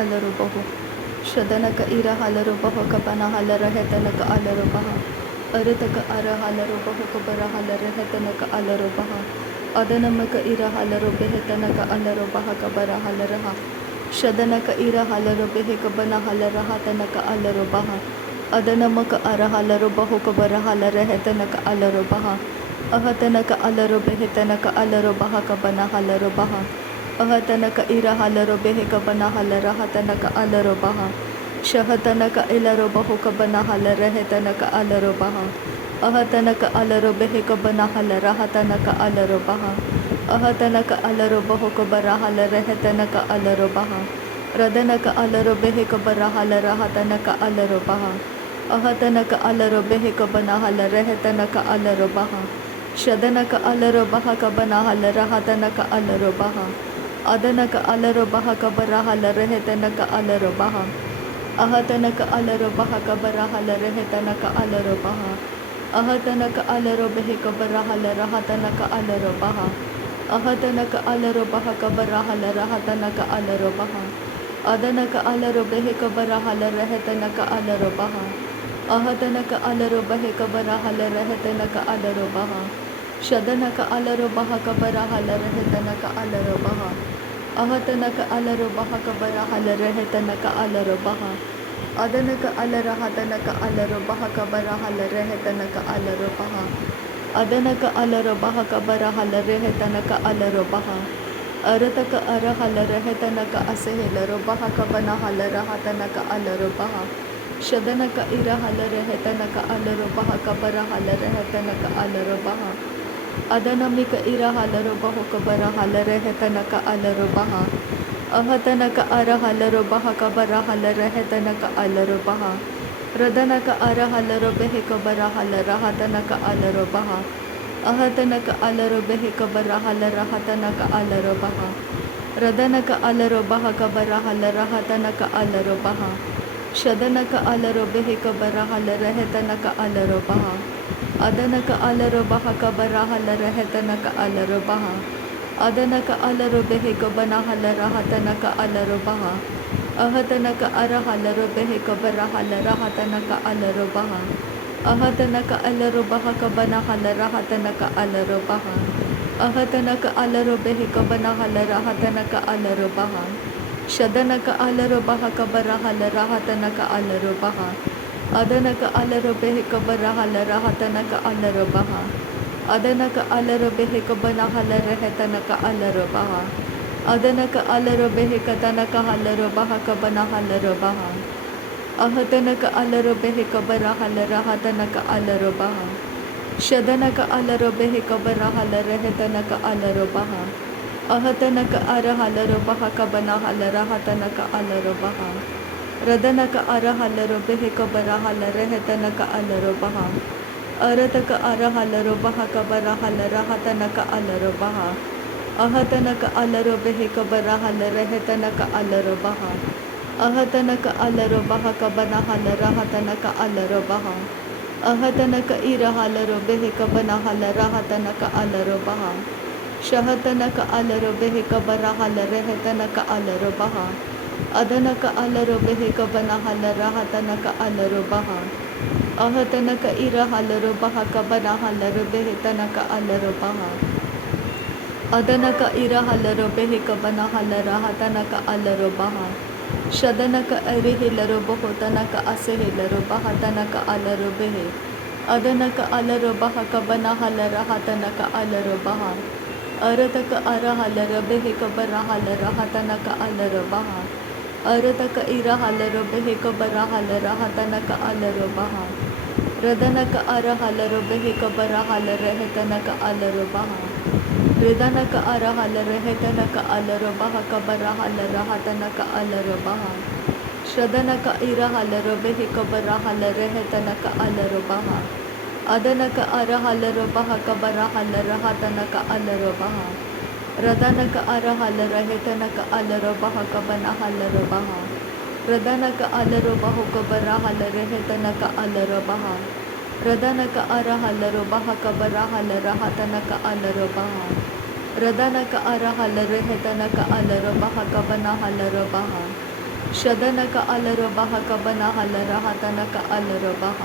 अलरुबहु शदनक इरा हलरुबहु कबना हलरहेतनक अलरुबहा अरतक अर हलरुबहु कबरा हलरहेतनक अलरुबहा अदनमक इरा हलरुबेहतनक अलरुबहा कबरा हलरहा शदनक इरा हलरुबेह कबना हलरहतनक अलरुबहा अदनमक अर हलरुबहु कबरा हलरहेतनक अलरुबहा अहतनक अलरुबेहतनक अलरुबहा कबना हलरुबहा अहतनक इरा हलरुबेह कबना हलरहतनक अलरुबहा शहतनक इलरुबहु कबना हलरहेतनक अलरुबहा अहतनक अलरुबेह कबना हलरहतनक अलरुबहा अहतनक अलरुबहु कबरा हलरहेतनक अलरुबहा रदनक अलरुबेह कबरा हलरहतनक अलरुबहा अहतनक अलरुबेह कबना हलरहेतनक अलरुबहा शदनक अलरुबहा कबना हलरहतनक अलरुबहा अदनक अलरुबहा कबरा हलरहेतनक अलरुबहा अहतनक अलरुबहा कबरा हलरहेतनक अलरुबहा अहतनक अलरुबेह कबरा हलरहतनक अलरुबहा अहतनक अलरुबहा कबरा हलरहतनक अलरुबहा अदनक अलरुबेह कबरा हलरहेतनक अलरुबहा अहतनक अलरुबेह कबरा हलरहेतनक अलरुबहा शदनक अलरुबहा कबरा हलरहेतनक अलरुबहा अहतनक अलरुबहा कबरा हलरहेतनक अलरुबहा अदनक अलरहतनक अलरुबहा कबरा हलरहेतनक अलरुबहा अदनक अलरुबहा कबरा हलरहेतनक अलरुबहा अरतक अर हलरहेतनक असहेलरुबहा कबना हलरहतनक अलरुबहा शदनक इर हलरहेतनक अलरुबहा कबरा हलरहेतनक अलरुबहा अदनमिक इर हलरुबहु कबरा हलरहेतनक अलरुबहा अहतनक अर हलरुबहा कबरा हलरहेतनक अलरुबहा रदनक अर हलरुबेह कबरा हलरहतनक अलरुबहा अहतनक अलरुबेह कबरा हलरहतनक अलरुबहा रदनक अलरुबहा कबरा हलरहतनक अलरुबहा शदनक अलरुबेह कबरा हलरहेतनक अलरुबहा अदनक अलरुबहा कबरा हलरहेतनक अलरुबहा अदनक अलरुबेह कबना हलरहतनक अलरुबहा अहतनक अर हलरुबेह कबरा हलरहतनक अलरुबहा अहतनक अलरुबहा कबना हलरहतनक अलरुबहा अहतनक अलरुबेह कबना हलरहतनक अलरुबहा शदनक अलरुबहा कबरा हलरहतनक अलरुबहा अदनक अलरुबेह कबरा हलरहतनक अलरुबहा अदनक अलरुबेह कबना हलरहेतनक अलरुबहा अदनक अलरुबेह कदनक हलरुबहा कबना हलरुबहा अहतनक अलरुबेह कबरा हलरहतनक अलरुबहा शदनक अलरुबेह कबरा हलरहेतनक अलरुबहा अहतनक अर हलरुबहा कबना हलरहतनक अलरुबहा रदनक अर हलरुबेह कबरा हलरहेतनक अलरुबहा अरतक अर हलरुबहा कबरा हलरहतनक अलरुबहा अहतनक अलरुबेह कबरा हलरहेतनक अलरुबहा अहतनक अलरुबहा कबना हलरहतनक अलरुबहा अहतनक इर हलरुबेह कबना हलरहतनक अलरुबहा शहतनक अलरुबेह कबरा हलरहेतनक अलरुबहा अदनक अलरुबेह कबना हलरहतनक अलरुबहा अहतनक इर हलरुबहा कबना हलरुबेहतनक अलरुबहा अदनक इर हलरुबेह कबना हलरहतनक अलरुबहा शदनक अरिहिलरुबहु तनक असहिलरुबहा तनक अलरुबेह अदनक अलरुबहा कबना हलरहतनक अलरुबहा अरतक अर हलरुबेह कबरा हलरहतनक अलरुबहा अरतक इर हलरुबेह कबरा हलरहतनक अलरुबहा रदनक अर हलरुबेह कबरा हलरहेतनक अलरुबहा रदनक अर हलरहेतनक अलरुबहा कबरा हलरहतनक अलरुबहा शदनक इर हलरुबेह कबरा हलरहेतनक अलरुबहा अदनक अर हलरुबहा कबरा हलरहतनक अलरुबहा रदनक अर हलरहेतनक अलरुबहा कबना हलरुबहा रदनक अलरुबहु कबरा हलरहेतनक अलरुबहा रदनक अर हलरुबहा कबरा हलरहतनक अलरुबहा रदनक अर हलरहेतनक अलरुबहा कबना हलरुबहा ಶದನಕ ಅಲರೊಬಹ ಕಬನ ಹಲರಹತನಕ ಅಲರೊಬಹ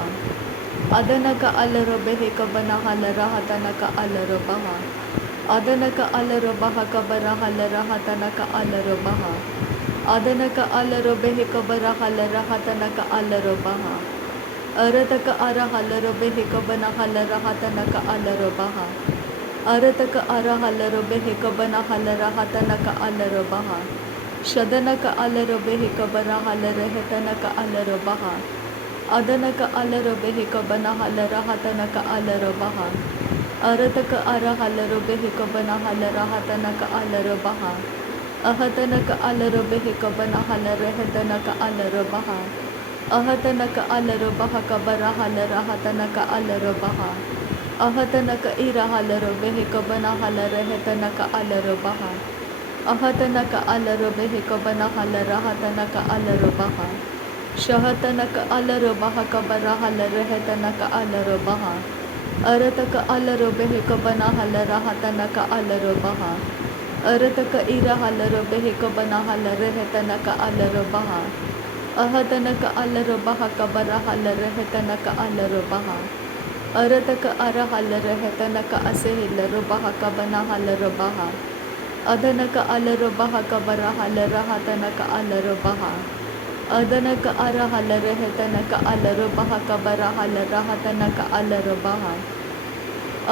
ಅದನಕ ಅಲರೊಬೆಹೆ ಕಬನ ಹಲರಹತನಕ ಅಲರೊಬಹ ಅದನಕ ಅಲರೊಬಹ ಕಬರ ಹಲರಹತನಕ ಅಲರೊಬಹ ಅದನಕ ಅಲರೊಬೆಹೆ ಕಬರ ಹಲರಹತನಕ ಅಲರೊಬಹ ಅರತಕ ಅರ ಹಲರೊಬೆಹೆ ಕಬನ ಹಲರಹತನಕ ಅಲರೊಬಹ ಅರತಕ ಅರ ಹಲರೊಬೆಹೆ ಕಬನ ಹಲರಹತನಕ ಅಲರೊಬಹ ಶದನಕ ಅಲರೊಬೆಹೆ ಕಬರ ಹಲರಹತನಕ ಅಲರೊಬಹ ಅದನಕ ಅಲರೊಬೆಹೆ ಕಬನ ಹಲರಹತನಕ ಅಲರೊಬಹ ಅರತಕ ಅರ ಹಲರೊಬೆಹೆ ಕಬನ ಹಲರಹತನಕ ಅಲರೊಬಹ ಅಹತನಕ ಅಲರೊಬೆಹೆ ಕಬನ ಹಲರಹತನಕ ಅಲರೊಬಹ ಅಹತನಕ ಅಲರೊಬಹ ಕಬರ ಹಲರಹತನಕ ಅಲರೊಬಹ ಅಹತನಕ ಇರ ಹಲರೊಬೆಹೆ ಕಬನ ಹಲರಹತನಕ ಅಲರೊಬಹ ಅಹತನಕ ಅಲರೊಬೆಹೆ ಕಬನ ಹಲರಹತನಕ ಅಲರೊಬಹ ಶಹತನಕ ಅಲರೊಬಹ ಕಬರ ಹಲರಹತನಕ ಅಲರೊಬಹ ಅರತಕ ಅಲರೊಬೆಹೆ ಕಬನ ಹಲರಹತನಕ ಅಲರೊಬಹ ಅರತಕ ಇರ ಹಲರೊಬೆಹೆ ಕಬನ ಹಲರಹತನಕ ಅಲರೊಬಹ ಅಹತನಕ ಅಲರೊಬಹ ಕಬರ ಹಲರಹತನಕ ಅಲರೊಬಹ ಅರತಕ ಅರ ಹಲರಹತನಕ ಅಸೆಹಿಲರೊಬಹ ಕಬನ ಹಲರೊಬಹ ಅದನಕ ಅಲರೊಬಹ ಕಬರ ಹಲರಹತನಕ ಅಲರೊಬಹ ಅದನಕ ಅರ ಹಲರಹತನಕ ಅಲರೊಬಹ ಕಬರ ಹಲರಹತನಕ ಅಲರೊಬಹ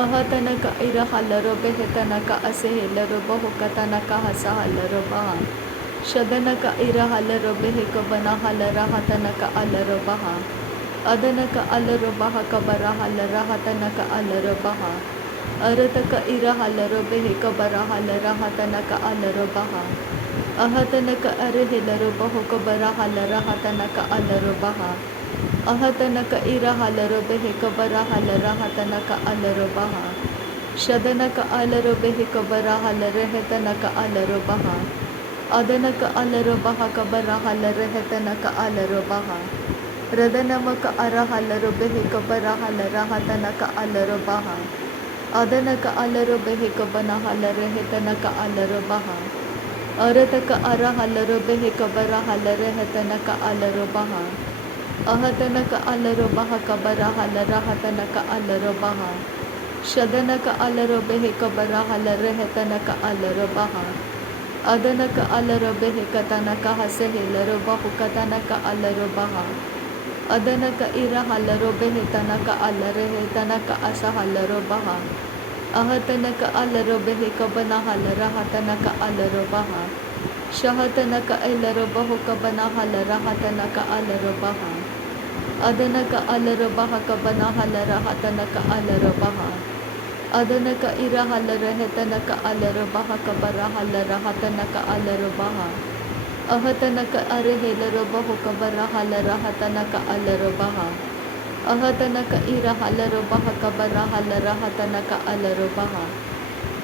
ಅಹತನಕ ಇರ ಹಲರೊಬೆಹೆ ತನಕ ಅಸೆಹಿಲರೊಬಹು ಕತನಕ ಹಸ ಹಲರೊಬಹ ಶದನಕ ಇರ ಹಲರೊಬೆಹೆ ಕಬನ ಹಲರಹತನಕ ಅಲರೊಬಹ ಅದನಕ ಅಲರೊಬಹ ಕಬರ ಹಲರಹತನಕ ಅಲರೊಬಹ ಅರತಕ ಇರ ಹಲರೊಬೆಹೆ ಕಬರ ಹಲರಹತನಕ ಅಲರೊಬಹ ಅಹತನಕ ಅರೆಹಿಲರೊಬಹು ಕಬರ ಹಲರಹತನಕ ಅಲರೊಬಹ ಅಹತನಕ ಇರ ಹಲರೊಬೆಹೆ ಕಬರ ಹಲರಹತನಕ ಅಲರೊಬಹ ಶದನಕ ಅಲರೊಬೆಹೆ ಕಬರ ಹಲರಹತನಕ ಅಲರೊಬಹ ಅದನಕ ಅಲರೊಬಹ ಕಬರ ಹಲರಹತನಕ ಅಲರೊಬಹ ರದನಮಕ ಅರ ಹಲರೊಬೆಹೆ ಕಬರ ಹಲರಹತನಕ ಅಲರೊಬಹ ಅದನಕ ಅಲರೊಬೆಹೆ ಕಬನ ಹಲರಹತನಕ ಅಲರೊಬಹ ಅರತಕ ಅರ ಹಲರೊಬೆಹೆ ಕಬರ ಹಲರಹತನಕ ಅಲರೊಬಹ ಅಹತನಕ ಅಲರೊಬಹ ಕಬರ ಹಲರಹತನಕ ಅಲರೊಬಹ ಶದನಕ ಅಲರೊಬೆಹೆ ಕಬರ ಹಲರಹತನಕ ಅಲರೊಬಹ ಅದನಕ ಅಲರೊಬೆಹೆ ಕತನಕ ಹಸೆಹಿಲರೊಬಹು ಕತನಕ ಅಲರೊಬಹ ಅದನಕ ಇರ ಹಲರೊಬೆಹೆ ತನಕ ಅಲರಹತನಕ ಅಸಹಲರೊಬಹ ಅಹತನಕ ಅಲರೊಬೆಹೆ ಕಬನ ಹಲರಹತನಕ ಅಲರೊಬಹ ಶಹತನಕ ಇಲರೊಬಹು ಕಬನ ಹಲರಹತನಕ ಅಲರೊಬಹ ಅದನಕ ಅಲರೊಬಹ ಕಬನ ಹಲರಹತನಕ ಅಲರೊಬಹ ಅದನಕ ಇರ ಹಲರಹತನಕ ಅಲರೊಬಹ ಕಬರ ಹಲರಹತನಕ ಅಲರೊಬಹ ಅಹತನಕ ಅರೆಹಿಲರೊಬಹು ಕಬರ ಹಲರಹತನಕ ಅಲರೊಬಹ ಅಹತನಕ ಇರ ಹಲರೊಬಹ ಕಬರ ಹಲರಹತನಕ ಅಲರೊಬಹ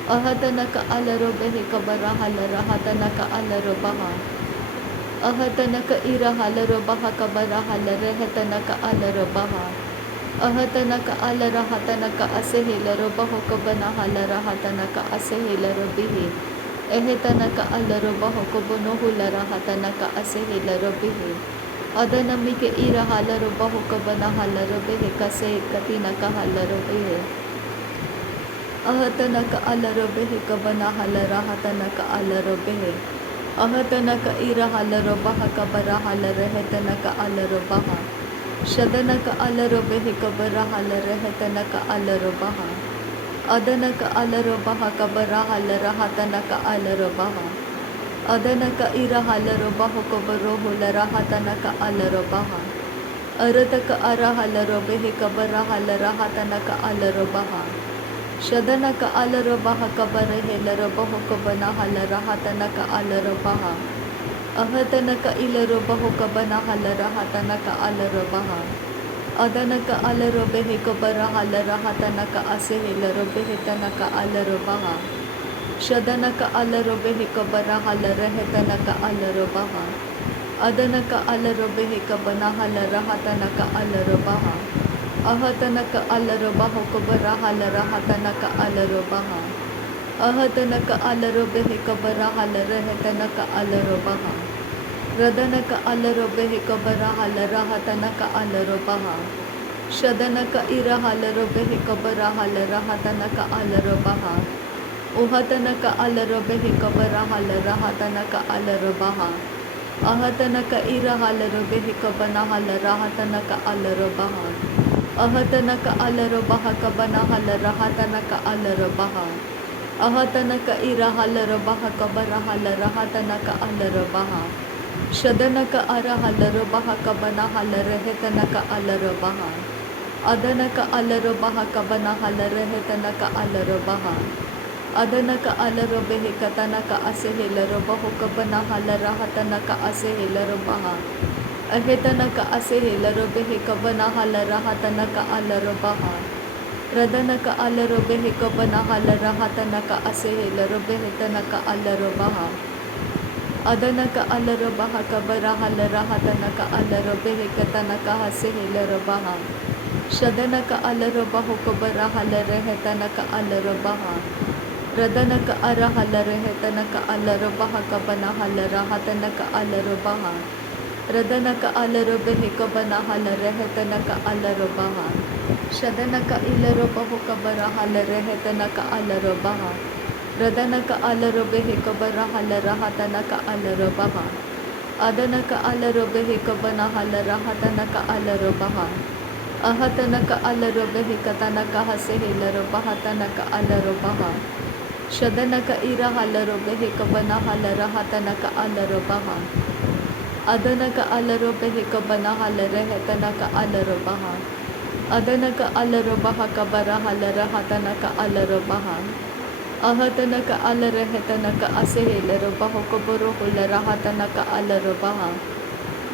ಅಹತನಕ ಅಲರೊಬೆಹೆ ಕಬರ ಹಲರಹತನಕ ಅಲರೊಬಹ ಅಹತನಕ ಇರ ಹಲರೊಬಹ ಕಬರ ಹಲರಹತನಕ ಅಲರೊಬಹ ಅಹತನಕ ಅಲರಹತನಕ ಅಸೆಹಿಲರೊಬಹು ಕಬನ ಹಲರಹತನಕ ಅಸೆಹಿಲರೊಬಿಹಿ ಎಹೆತನಕ ಅಲರೊಬಹು ಕಬುನು ಹುಲರಹತನಕ ಅಸೆಹಿಲರೊಬಿಹಿ ಅದನಮಿಗೆ ಇರ ಹಲರೊಬಹು ಕಬನ ಹಲರೊಬೆಹೆ ಕಸೆ ಕತಿನಕ ಹಲರೊಬಿಹಿ ಅಹತನಕ ಅಲರೊಬೆಹೆ ಕಬನ ಹಲರಹತನಕ ಅಲರೊಬೆಹೆ ಅಹತನಕ ಇರ ಹಲರೊಬಹ ಕಬರ ಹಲರಹತನಕ ಅಲರೊಬಹ ಶದನಕ ಅಲರೊಬೆಹೆ ಕಬರ ಹಲರಹತನಕ ಅಲರೊಬಹ ಅದನಕ ಅಲರೊಬಹ ಕಬರ ಹಲರಹತನಕ ಅಲರೊಬಹ ಅದನಕ ಇರ ಹಲರೊಬಹು ಕಬರೋ ಹುಲರಹತನಕ ಅಲರೊಬಹ ಅರತಕ ಅರ ಹಲರೊಬೆಹೆ ಕಬರ ಹಲರಹತನಕ ಅಲರೊಬಹ ಶದನಕ ಅಲರೊಬಹ ಕಬರ ಹೆಲರೊಬಹು ಕಬನ ಹಲರಹತನಕ ಅಲರೊಬಹ ಅಹತನಕ ಇಲರೊಬಹು ಕಬನ ಹಲರಹತನಕ ಅಲರೊಬಹ ಅದನಕ ಅಲರೊಬೆಹೆ ಕಬರ ಹಲರಹತನಕ ಅಸೆಹಿಲರೊಬೆಹೆ ತನಕ ಅಲರೊಬಹ ಶದನಕ ಅಲರೊಬೆಹೆ ಕಬರ ಹಲರಹತನಕ ಅಲರೊಬಹ ಅದನಕ ಅಲರೊಬೆಹೆ ಕಬನ ಹಲರಹತನಕ ಅಲರೊಬಹ ಅಹತನಕ ಅಲರೊಬಹು ಕಬರ ಹಲರಹತನಕ ಅಲರೊಬಹ ಅಹತನಕ ಅಲರೊಬೆಹೆ ಕಬರ ಹಲರಹತನಕ ಅಲರೊಬಹ Radanaka alarobehe kabara halarahatanaka alarobaha. Shadanaka ira halarobehe kabara halarahatanaka alarobaha. Uhatanaka alarobehe kabara halarahatanaka alarobaha. Ahatanaka ira halarobehe kabana halarahatanaka alarobaha. Ahatanaka alarobaha kabana halarahatanaka alarobaha. Ahatanaka ira halarabaha kabara halarahatanaka alarobaha. Shadanaka ara halarabaha kabana halarehetanaka alarabaha. Adanaka alarabaha kabana halarehetanaka alarabaha. Adanaka alarabehe katanaka asehelarobaho kabana halarahatanaka asehelarobaha. Ahetanaka asehelarobehe kabana halarahatanaka alarabaha. Radanaka alarobehe kabana halarahatanaka asehelarobehe tanaka alarabaha. Adanaka alarabaha kabara halarahatanaka alarabehe katanaka hasehelarobaha. Shadanaka alarabaho kabara halarehetanaka alarabaha. Radanaka ara halarehetanaka alarabaha kabana halarahatanaka alarabaha. Radanaka alarabehe kabana halarehetanaka alarabaha. Shadanaka ilarabaho kabara halarehetanaka alarabaha. Radanaka alarobehe kabara halarahatanaka alarabaha. Adanaka alarobehe kabana halarahatanaka alarabaha. Ahatanaka alarobehe katanaka hasehelarobahatanaka alarabaha. Shadanaka ira halarobehe kabana halarahatanaka alarabaha. Adanaka alarobehe kabana halarehetanaka alarabaha. Adanaka alarabaha kabara halarahatanaka alarabaha. Ahatanaka alarehetanaka asehelarobaho kabaro hularahatanaka alarabaha.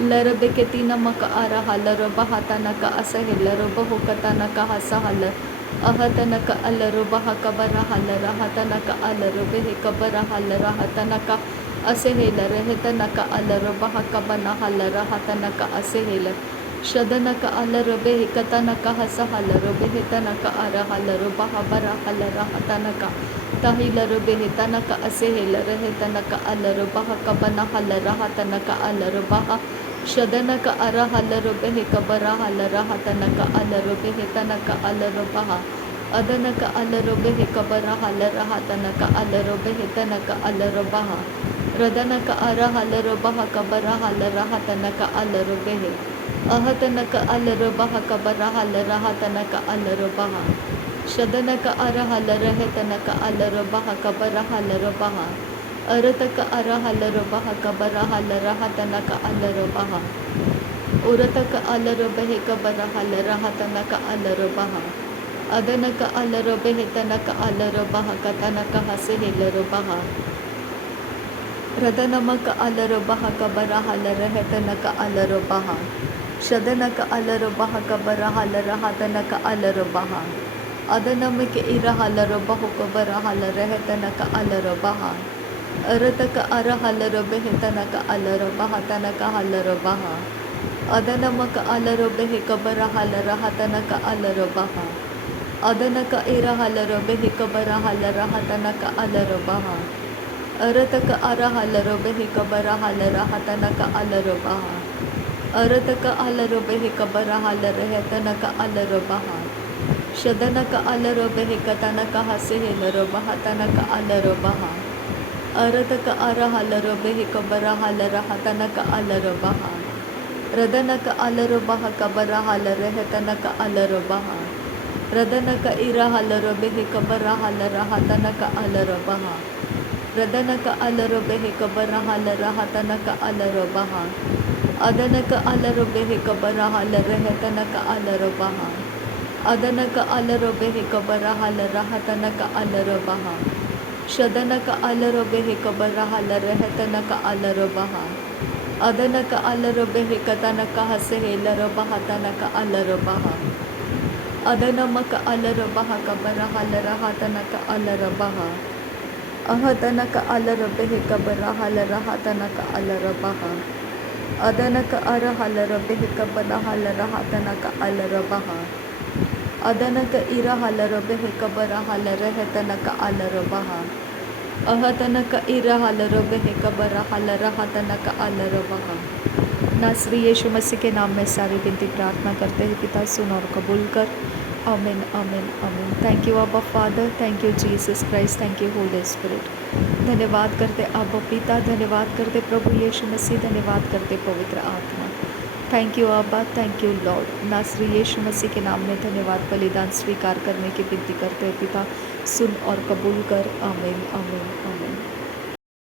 Larabeketina maka ara halarabahatanaka asehelarobaho katanaka hasahala. Ahatanaka alarobaha kabara halarahatanaka alarobehe kabara halarahatanaka asehelarehetanaka alarabaha kabana halarahatanaka asehela. Shadanaka alarobehe katanaka hasahalarobehe tanaka ara halarobaha bara halarahatanaka. Tahilarobehe tanaka asehelarehe tanaka alarabaha kabana halarahatanaka alarabaha. Shadanaka ara halarobehe kabara halarahatanaka alarobehe tanaka alarabaha. Adanaka alarobehe kabara halarahatanaka alarobehe tanaka alarabaha. Radanaka ara halarabaha kabara halarahatanaka alarobehe. Ahatanaka alarabaha kabara halarahatanaka alarabaha. Shadanaka ara halarehetanaka alarabaha kabara halarabaha. Arataka ara halarabaha kabara halarahatanaka alarabaha. Urataka alarabehe kabara halarahatanaka alarabaha. Adanaka alarabehe tanaka alarabaha katanaka hasehelarobaha. Radanamaka alarabaha kabara halarehetanaka alarabaha. Shadanaka alarabaha kabara halarahatanaka alarabaha. Adanamike ira halarabaho kabara halarehetanaka alarabaha. Arataka ara halarabehe tanaka alarabaha tanaka halarabaha. Adanamaka alarabehe kabara halarahatanaka alarabaha. Adanaka ira halarabehe kabara halarahatanaka alarabaha. Arataka ara halarabehe kabara halarahatanaka alarabaha. Arataka alarabehe kabara halarehetanaka alarabaha. Shadanaka alarabehe katanaka hasehelarobaha tanaka alarabaha. Arataka ara halarabehe kabara halarahatanaka alarabaha. Radanaka alarabaha kabara halarehetanaka alarabaha. Radanaka ira halarabehe kabara halarahatanaka alarabaha. Radanaka alarabehe kabara halarahatanaka alarabaha. Adanaka alarabehe kabara halarehetanaka alarabaha. Adanaka alarabehe kabara halarahatanaka alarabaha. Shadanaka alarabehe kabara halarehetanaka alarabaha. Adanaka alarabehe katanaka hasehelarobaha tanaka alarabaha. Adanamaka alarabaha kabara halarahatanaka alarabaha. Ahatanaka alarabehe kabara halarahatanaka alarabaha. Adanaka ara halarabehe kabara halarahatanaka alarabaha. Adanaka ira halarabehe kabara halarehetanaka alarabaha. अहतनक इरहलरबह कबरहलरहतनक अलरबहा। नासरी यीशु मसीह के नाम में सारी विनती प्रार्थना करते हैं पिता, सुन और कबूल कर। आमीन आमीन आमीन। थैंक यू अब्बा father, thank you Jesus Christ, thank you Holi spirit. धन्यवाद करते अब्बा पिता, धन्यवाद करते प्रभु यीशु मसीह, धन्यवाद करते पवित्र आत्मा। थैंक यू अब्बा, थैंक यू लॉर्ड। नासरी यीशु मसीह के नाम में धन्यवाद। बलिदान स्वीकार करने की विनती करते हैं पिता, सुन और कबूल कर। आमीन आमीन आमीन।